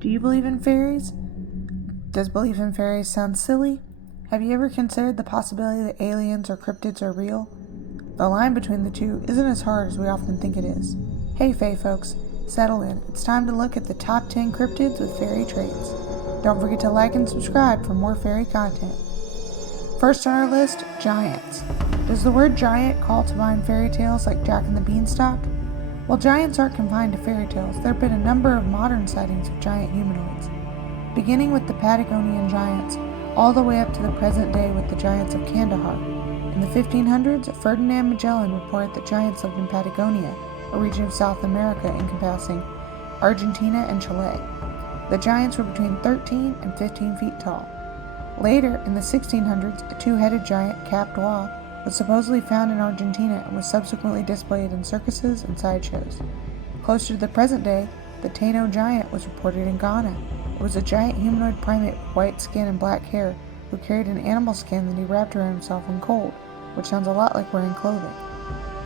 Do you believe in fairies? Does belief in fairies sound silly? Have you ever considered the possibility that aliens or cryptids are real? The line between the two isn't as hard as we often think it is. Hey Fae folks, settle in. It's time to look at the top 10 cryptids with fairy traits. Don't forget to like and subscribe for more fairy content. First on our list, giants. Does the word giant call to mind fairy tales like Jack and the Beanstalk? While giants aren't confined to fairy tales, there have been a number of modern sightings of giant humanoids. Beginning with the Patagonian giants, all the way up to the present day with the giants of Kandahar. In the 1500s, Ferdinand Magellan reported that giants lived in Patagonia, a region of South America encompassing Argentina and Chile. The giants were between 13 and 15 feet tall. Later, in the 1600s, a two-headed giant, Cap d'Oie, was supposedly found in Argentina and was subsequently displayed in circuses and sideshows. Closer to the present day, the Taino giant was reported in Ghana. It was a giant humanoid primate with white skin and black hair who carried an animal skin that he wrapped around himself when cold, which sounds a lot like wearing clothing.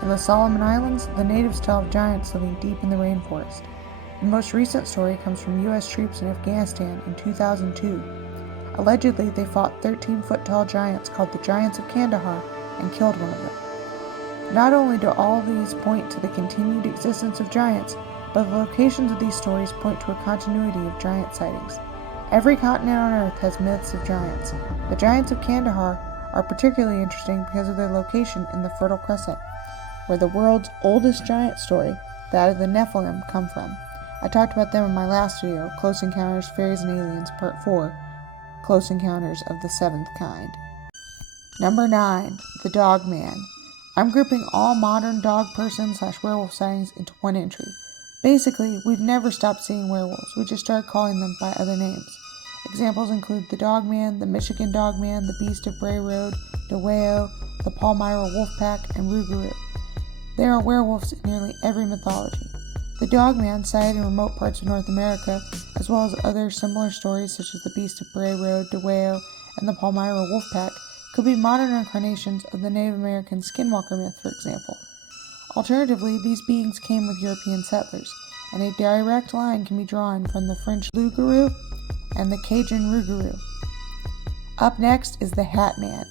In the Solomon Islands, the natives tell of giants living deep in the rainforest. The most recent story comes from U.S. troops in Afghanistan in 2002. Allegedly, they fought 13-foot-tall giants called the Giants of Kandahar and killed one of them. Not only do all these point to the continued existence of giants, but the locations of these stories point to a continuity of giant sightings. Every continent on Earth has myths of giants. The Giants of Kandahar are particularly interesting because of their location in the Fertile Crescent, where the world's oldest giant story, that of the Nephilim, come from. I talked about them in my last video, Close Encounters, Fairies and Aliens, Part 4, Close Encounters of the Seventh Kind. Number 9. The Dogman. I'm grouping all modern dog person / werewolf sightings into one entry. Basically, we've never stopped seeing werewolves, we just started calling them by other names. Examples include the Dogman, the Michigan Dogman, the Beast of Bray Road, Deweo, the Palmyra Wolfpack, and Rougarou. There are werewolves in nearly every mythology. The Dogman, sighted in remote parts of North America, as well as other similar stories such as the Beast of Bray Road, Deweo, and the Palmyra Wolfpack, could be modern incarnations of the Native American skinwalker myth, for example. Alternatively, these beings came with European settlers, and a direct line can be drawn from the French loup-garou and the Cajun rougarou. Up next is the Hatman.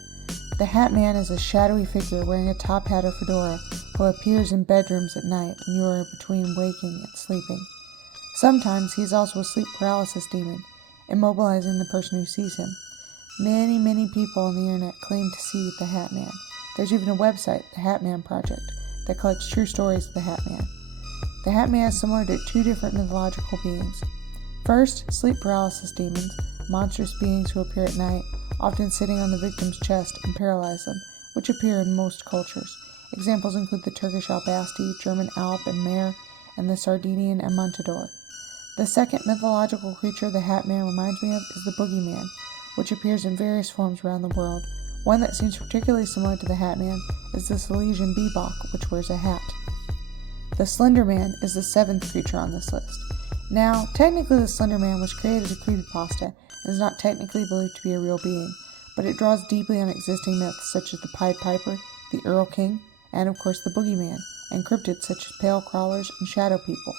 The Hatman is a shadowy figure wearing a top hat or fedora who appears in bedrooms at night when you are between waking and sleeping. Sometimes he is also a sleep paralysis demon, immobilizing the person who sees him. Many people on the internet claim to see the Hatman. There's even a website, the Hatman Project, that collects true stories of the Hatman. The Hatman is similar to two different mythological beings. First, sleep paralysis demons, monstrous beings who appear at night, often sitting on the victim's chest and paralyze them, which appear in most cultures. Examples include the Turkish Alpasti, German Alp and Mair, and the Sardinian Amontador. The second mythological creature the Hatman reminds me of is the Boogeyman, which appears in various forms around the world. One that seems particularly similar to the Hatman is the Silesian Bebop, which wears a hat. The Slenderman is the seventh creature on this list. Now, technically the Slenderman was created as a creepypasta and is not technically believed to be a real being, but it draws deeply on existing myths such as the Pied Piper, the Earl King, and of course the Boogeyman, and cryptids such as Pale Crawlers and Shadow People.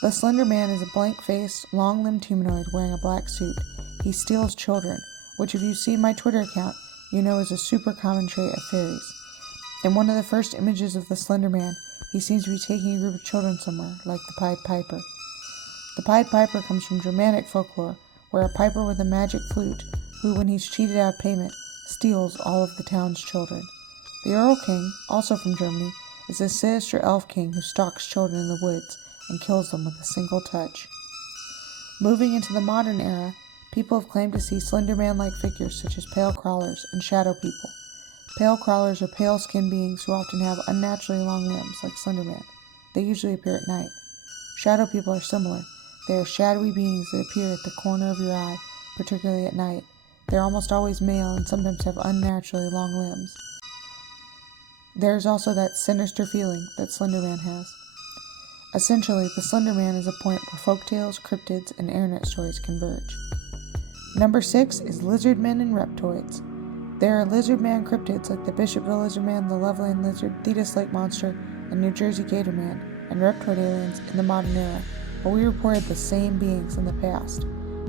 The Slenderman is a blank-faced, long-limbed humanoid wearing a black suit. He steals children, which if you see my Twitter account, you know is a super common trait of fairies. In one of the first images of the Slenderman, he seems to be taking a group of children somewhere, like the Pied Piper. The Pied Piper comes from Germanic folklore, where a piper with a magic flute, who when he's cheated out of payment, steals all of the town's children. The Earl King, also from Germany, is a sinister elf king who stalks children in the woods and kills them with a single touch. Moving into the modern era, people have claimed to see Slenderman-like figures such as Pale Crawlers and Shadow People. Pale Crawlers are pale-skinned beings who often have unnaturally long limbs like Slenderman. They usually appear at night. Shadow People are similar. They are shadowy beings that appear at the corner of your eye, particularly at night. They are almost always male and sometimes have unnaturally long limbs. There is also that sinister feeling that Slenderman has. Essentially, the Slenderman is a point where folktales, cryptids, and internet stories converge. Number 6 is Lizardmen and Reptoids. There are Lizardman cryptids like the Bishopville Lizardman, the Loveland Lizard, Thetis Lake Monster, and New Jersey Gatorman, and Reptoid aliens in the modern era, but we reported the same beings in the past.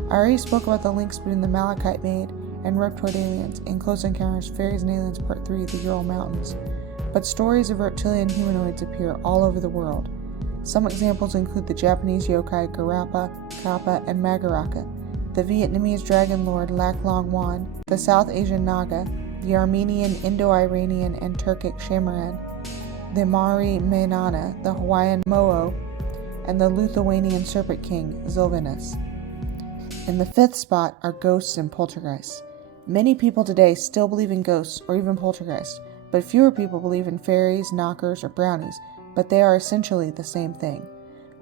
I already spoke about the links between the Malachite Maid and Reptoid aliens in Close Encounters Fairies and Aliens Part 3, The Ural Mountains, but stories of reptilian humanoids appear all over the world. Some examples include the Japanese yokai Garappa, Kappa, and Magaraka, the Vietnamese dragon lord Lac Long Wan, the South Asian Naga, the Armenian, Indo-Iranian, and Turkic Shamaran, the Maori Mainana, the Hawaiian Mo'o, and the Lithuanian Serpent King Zilvanus. In the fifth spot are ghosts and poltergeists. Many people today still believe in ghosts or even poltergeists, but fewer people believe in fairies, knockers, or brownies, but they are essentially the same thing.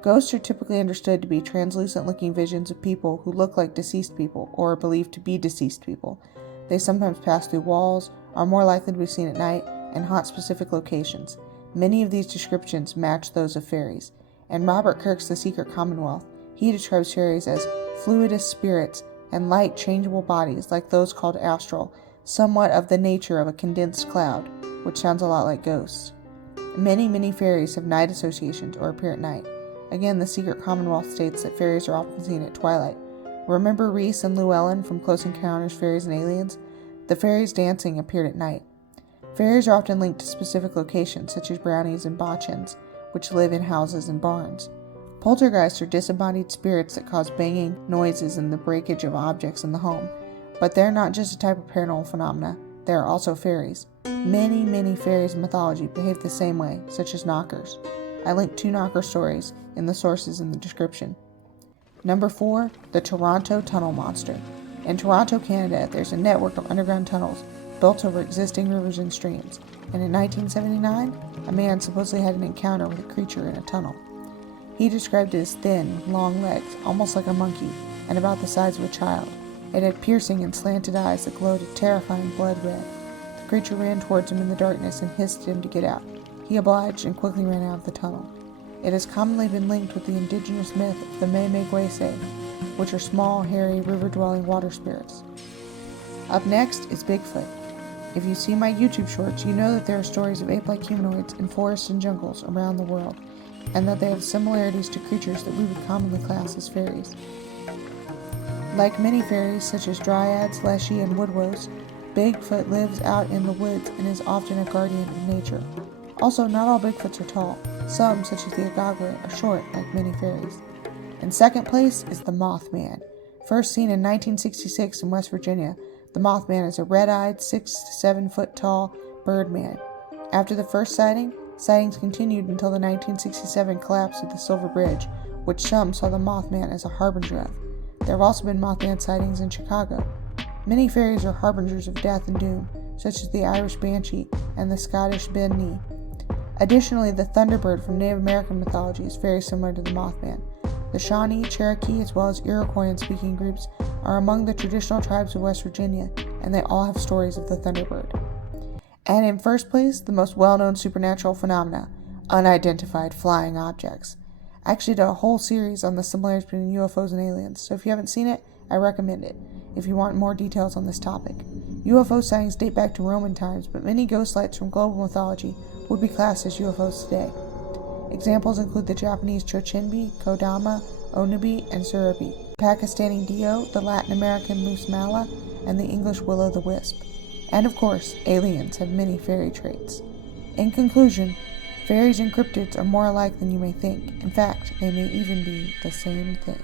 Ghosts are typically understood to be translucent-looking visions of people who look like deceased people or are believed to be deceased people. They sometimes pass through walls, are more likely to be seen at night, and haunt specific locations. Many of these descriptions match those of fairies. In Robert Kirk's The Secret Commonwealth, he describes fairies as fluidous spirits and light changeable bodies like those called astral, somewhat of the nature of a condensed cloud, which sounds a lot like ghosts. Many fairies have night associations or appear at night. Again, The Secret Commonwealth states that fairies are often seen at twilight. Remember Reese and Llewellyn from Close Encounters Fairies and Aliens? The fairies dancing appeared at night. Fairies are often linked to specific locations, such as brownies and bachans, which live in houses and barns. Poltergeists are disembodied spirits that cause banging noises and the breakage of objects in the home, but they're not just a type of paranormal phenomena, they are also fairies. Many fairies in mythology behave the same way, such as knockers. I linked 2 knocker stories in the sources in the description. Number 4, the Toronto Tunnel Monster. In Toronto, Canada, there's a network of underground tunnels built over existing rivers and streams, and in 1979, a man supposedly had an encounter with a creature in a tunnel. He described it as thin, long legs, almost like a monkey, and about the size of a child. It had piercing and slanted eyes that glowed a terrifying blood red. The creature ran towards him in the darkness and hissed at him to get out. He obliged and quickly ran out of the tunnel. It has commonly been linked with the indigenous myth of the Meme-Gwese, which are small, hairy, river-dwelling water spirits. Up next is Bigfoot. If you see my YouTube shorts, you know that there are stories of ape-like humanoids in forests and jungles around the world, and that they have similarities to creatures that we would commonly class as fairies. Like many fairies, such as dryads, leshy, and woodwoes, Bigfoot lives out in the woods and is often a guardian of nature. Also, not all Bigfoots are tall. Some, such as the Agagwe, are short, like many fairies. In second place is the Mothman. First seen in 1966 in West Virginia, the Mothman is a red-eyed, 6 to 7 foot tall birdman. After the first sighting, sightings continued until the 1967 collapse of the Silver Bridge, which some saw the Mothman as a harbinger of. There have also been Mothman sightings in Chicago. Many fairies are harbingers of death and doom, such as the Irish Banshee and the Scottish Benny. Additionally, the Thunderbird from Native American mythology is very similar to the Mothman. The Shawnee, Cherokee, as well as Iroquoian-speaking groups are among the traditional tribes of West Virginia, and they all have stories of the Thunderbird. And in first place, the most well-known supernatural phenomena, unidentified flying objects. I actually did a whole series on the similarities between UFOs and aliens, so if you haven't seen it, I recommend it, if you want more details on this topic. UFO sightings date back to Roman times, but many ghost lights from global mythology would be classed as UFOs today. Examples include the Japanese Chochinbi, Kodama, Onubi, and Surabi, Pakistani Dio, the Latin American Luz Mala, and the English Will-o'-the-Wisp. And of course, aliens have many fairy traits. In conclusion, fairies and cryptids are more alike than you may think. In fact, they may even be the same thing.